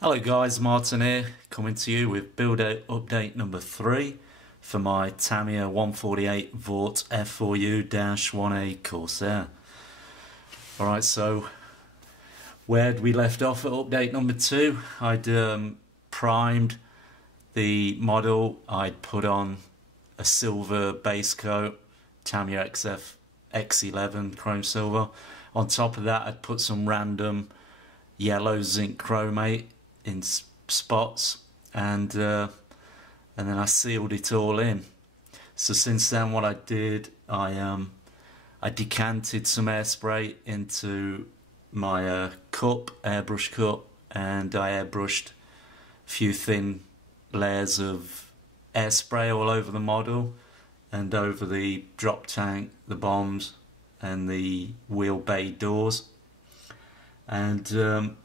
Hello guys, Martin here, coming to you with build update number 3 for my Tamiya 148 Vought F4U-1A Corsair. Alright, so where'd we left off at update number 2? I'd primed the model, I'd put on a silver base coat, Tamiya XF X11 chrome silver. On top of that I'd put some random yellow zinc chromate in spots, and then I sealed it all in. So since then what I did, I decanted some airspray into my cup, airbrush cup, and I airbrushed a few thin layers of airspray all over the model and over the drop tank, the bombs and the wheel bay doors, and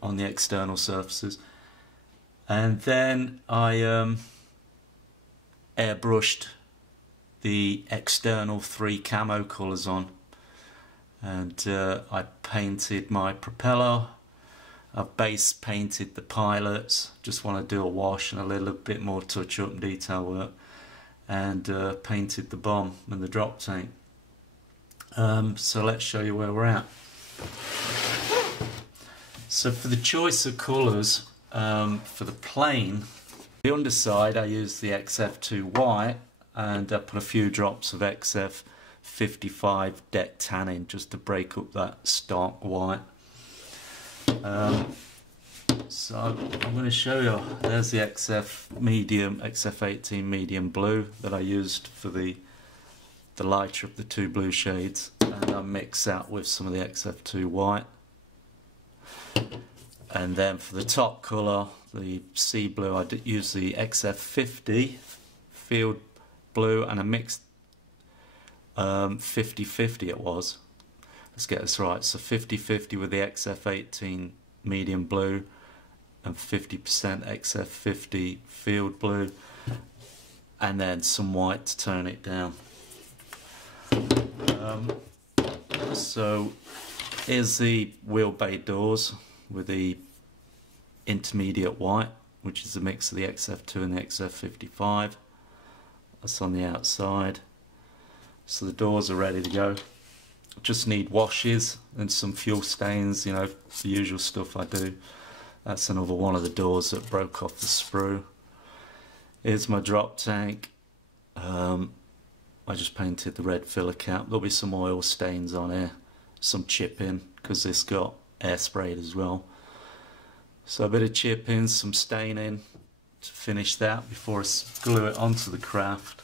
on the external surfaces. And then I airbrushed the external 3 camo colours on, and I painted my propeller. I've base painted the pilots, just want to do a wash and a little bit more touch up and detail work, and painted the bomb and the drop tank. So let's show you where we're at. So for the choice of colours, for the plane, the underside I used the XF2 white, and I put a few drops of XF55 deck tannin just to break up that stark white. So I'm going to show you, there's the XF18 medium blue that I used for the lighter of the 2 blue shades, and I mix that with some of the XF2 white. And then for the top colour, the sea blue, I did use the XF50 field blue, and I mixed 50-50 it was. Let's get this right. So 50-50 with the XF18 medium blue and 50% XF50 field blue, and then some white to tone it down. So here's the wheel bay doors with the intermediate white, which is a mix of the XF2 and the XF55. That's on the outside. So the doors are ready to go. Just need washes and some fuel stains, you know, the usual stuff I do. That's another one of the doors that broke off the sprue. Here's my drop tank. I just painted the red filler cap. There'll be some oil stains on here, some chipping, because this got air sprayed as well. So a bit of chipping, some staining to finish that before I glue it onto the craft.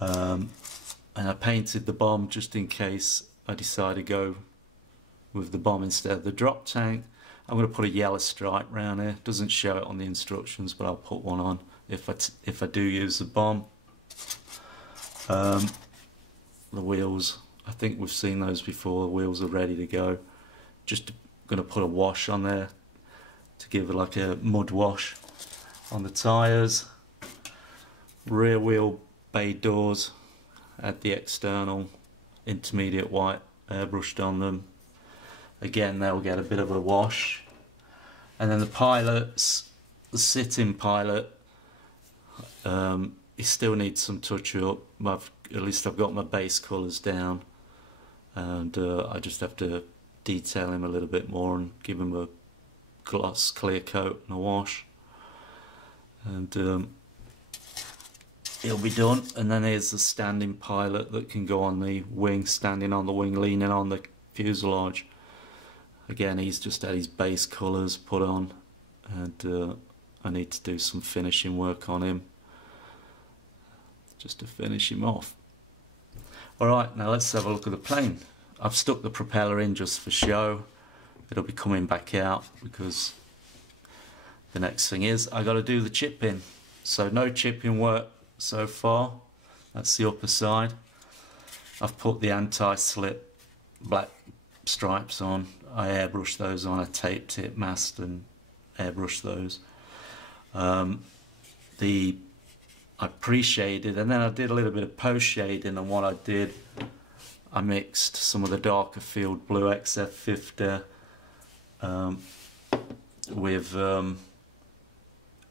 And I painted the bomb just in case I decide to go with the bomb instead of the drop tank. I'm going to put a yellow stripe around here. Doesn't show it on the instructions, but I'll put one on if I do use the bomb. The wheels, I think we've seen those before. The wheels are ready to go. Just going to put a wash on there to give it like a mud wash on the tyres. Rear wheel bay doors at the external intermediate white airbrushed on them. Again, they'll get a bit of a wash. And then the pilots, the sitting pilot, it still needs some touch up. At least I've got my base colours down, and I just have to detail him a little bit more and give him a gloss clear coat and a wash, and he'll be done. And then here's the standing pilot that can go on the wing, standing on the wing, leaning on the fuselage. Again, he's just had his base colours put on and I need to do some finishing work on him just to finish him off. Alright, now let's have a look at the plane. I've stuck the propeller in just for show. It'll be coming back out because the next thing is I got to do the chipping. So no chipping work so far. That's the upper side. I've put the anti-slip black stripes on. I airbrushed those on. I taped it, masked and airbrushed those. I pre-shaded and then I did a little bit of post-shading, and what I did, I mixed some of the darker field blue XF50 with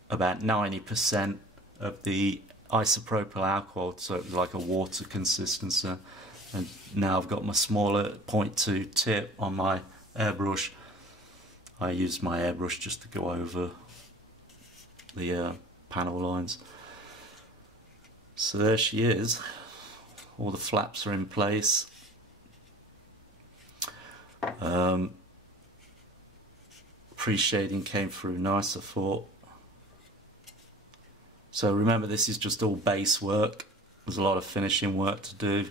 about 90% of the isopropyl alcohol, so it was like a water consistency. And now I've got my smaller 0.2 tip on my airbrush. I used my airbrush just to go over the panel lines. So there she is. All the flaps are in place. Pre-shading came through nice, I thought. So remember, this is just all base work. There's a lot of finishing work to do.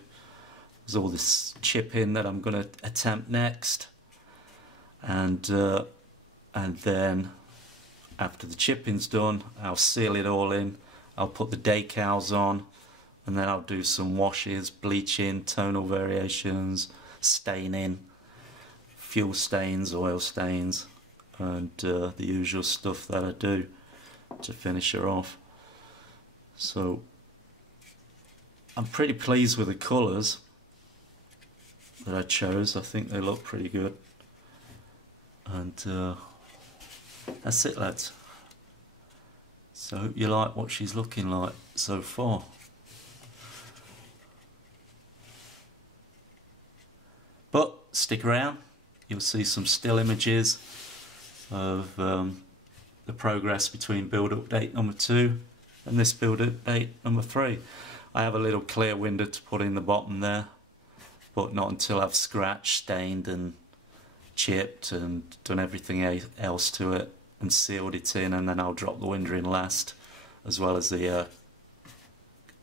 There's all this chipping that I'm going to attempt next, and then after the chipping's done, I'll seal it all in. I'll put the decals on, and then I'll do some washes, bleaching, tonal variations, staining, fuel stains, oil stains, and the usual stuff that I do to finish her off. So I'm pretty pleased with the colours that I chose. I think they look pretty good, and that's it, lads. So I hope you like what she's looking like so far. But stick around, you'll see some still images of the progress between build update number 2 and this build update number 3. I have a little clear window to put in the bottom there, but not until I've scratched, stained and chipped and done everything else to it and sealed it in, and then I'll drop the window in last, as well as the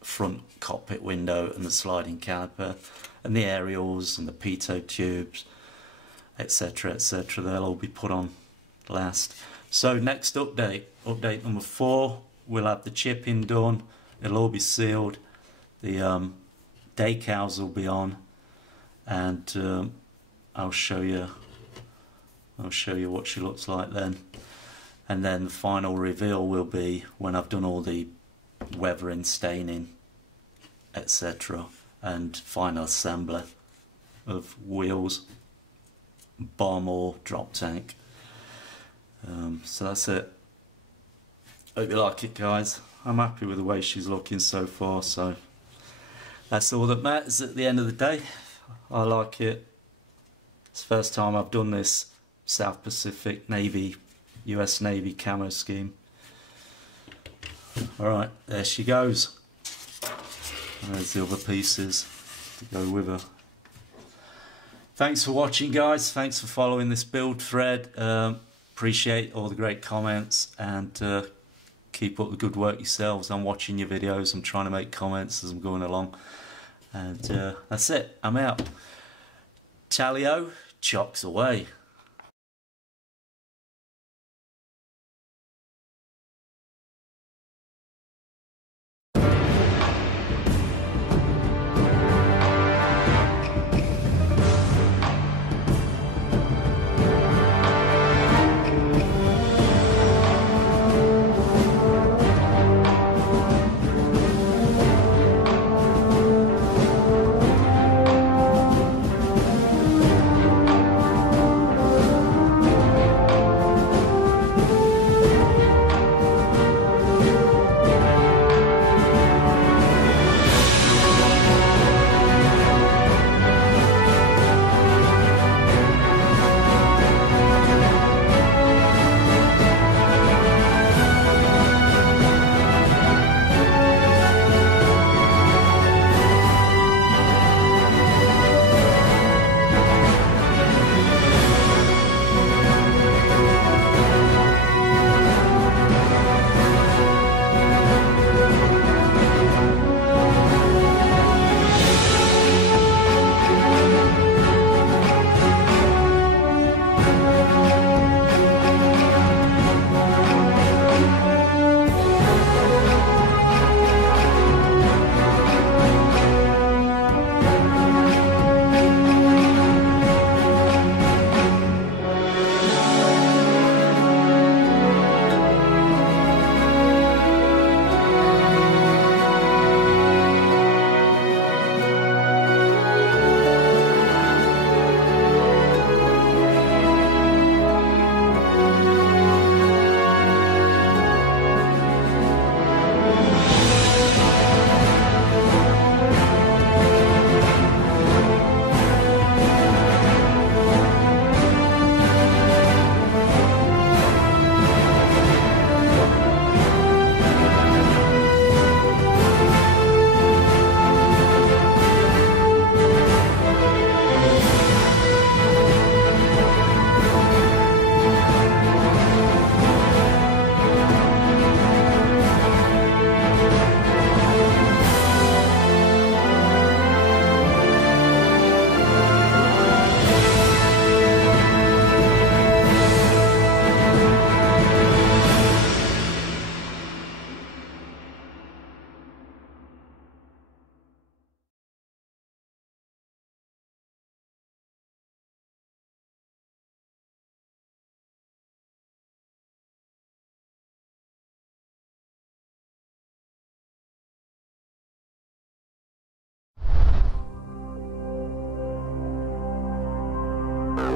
front cockpit window and the sliding caliper and the aerials and the pitot tubes, etc, etc. They'll all be put on last. So next update, update number 4, we'll have the chipping done, it'll all be sealed, the decals will be on, and I'll show you what she looks like then. And then the final reveal will be when I've done all the weathering, staining, etc, and final assembly of wheels, bomb or drop tank. So that's it. Hope you like it, guys. I'm happy with the way she's looking so far, so that's all that matters at the end of the day. I like it. It's the first time I've done this South Pacific Navy, US Navy camo scheme. Alright, there she goes. And there's the other pieces to go with her. Thanks for watching, guys. Thanks for following this build thread. Appreciate all the great comments, and keep up the good work yourselves. I'm watching your videos. I'm trying to make comments as I'm going along. And that's it. I'm out. Tally-o, chocks away.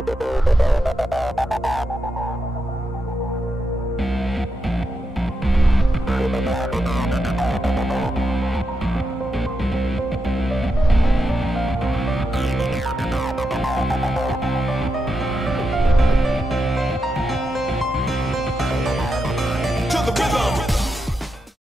To the rhythm.